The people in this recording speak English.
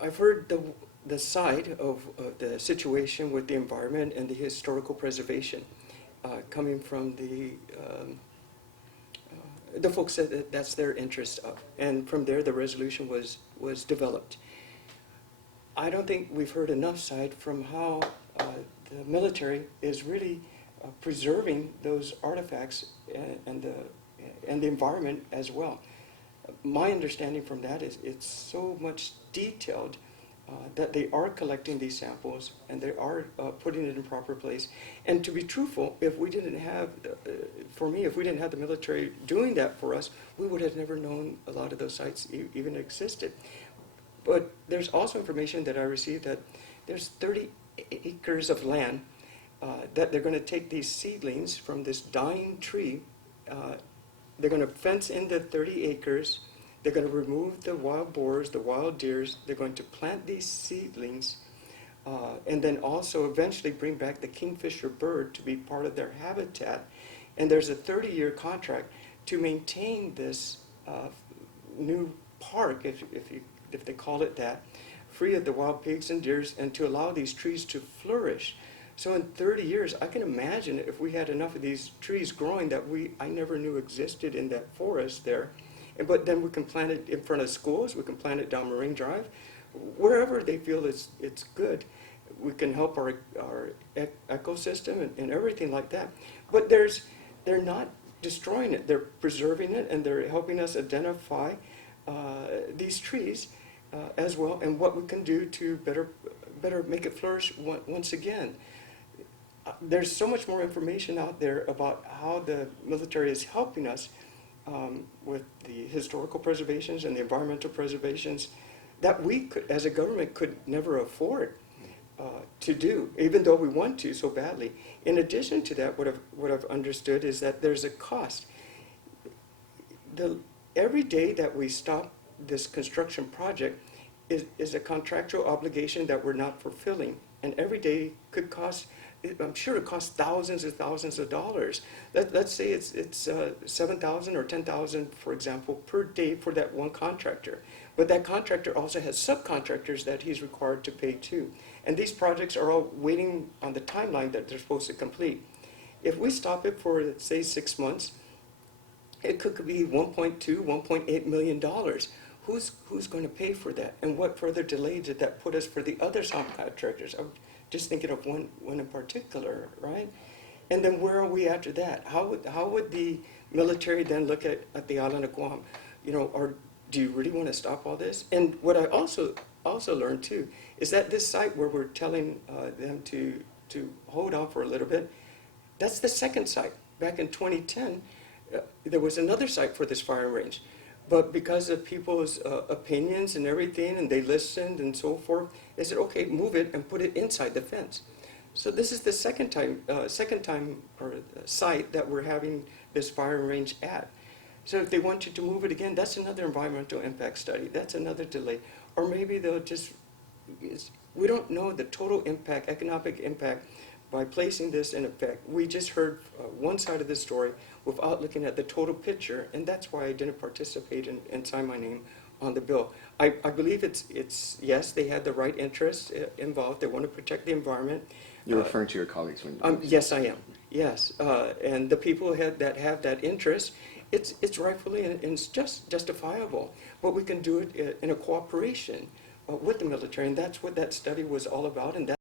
I've heard the side of the situation with the environment and the historical preservation coming from the folks that's their interest of. And from there, the resolution was developed. I don't think we've heard enough side from how the military is really preserving those artifacts and the environment as well. My understanding from that is it's so much detailed that they are collecting these samples and they are putting it in proper place. And to be truthful, if we didn't have, for me, if we didn't have the military doing that for us, we would have never known a lot of those sites even existed. But there's also information that I received that there's 30 acres of land that they're going to take these seedlings from this dying tree. They're going to fence in the 30 acres. They're going to remove the wild boars, the wild deers. They're going to plant these seedlings and then also eventually bring back the kingfisher bird to be part of their habitat. And there's a 30-year contract to maintain this new park, if they call it that, free of the wild pigs and deers, and to allow these trees to flourish. So in 30 years, I can imagine if we had enough of these trees growing that I never knew existed in that forest there. But then we can plant it in front of schools, we can plant it down Marine Drive, wherever they feel it's good. We can help our ecosystem and everything like that. But they're not destroying it, they're preserving it, and they're helping us identify these trees as well, and what we can do to better make it flourish once again. There's so much more information out there about how the military is helping us with the historical preservations and the environmental preservations that we could, as a government, could never afford to do, even though we want to so badly. In addition to that, what I've understood is that there's a cost. Every day that we stop this construction project is a contractual obligation that we're not fulfilling, and every day could cost, I'm sure it costs thousands and thousands of dollars. Let's say it's $7,000 or $10,000, for example, per day for that one contractor. But that contractor also has subcontractors that he's required to pay too. And these projects are all waiting on the timeline that they're supposed to complete. If we stop it for, let's say, 6 months, it could be $1.2, $1.8 million. Who's going to pay for that? And what further delay did that put us for the other subcontractors? I'm just thinking of one in particular, right? And then where are we after that? How would the military then look at the island of Guam? Or do you really want to stop all this? And what I also learned too is that this site where we're telling them to hold on for a little bit, that's the second site. Back in 2010, there was another site for this firing range. But because of people's opinions and everything, and they listened and so forth, they said, okay, move it and put it inside the fence. So this is the second time or site that we're having this firing range at. So if they want you to move it again, that's another environmental impact study. That's another delay. Or maybe they'll just, we don't know the total impact, economic impact, by placing this in effect. We just heard one side of the story without looking at the total picture, and that's why I didn't participate and sign my name on the bill. I believe it's yes, they had the right interests involved. They want to protect the environment. You're referring to your colleagues when you yes, I am. Yes, and the people that have that interest, it's rightfully and it's justifiable. But we can do it in a cooperation with the military, and that's what that study was all about, and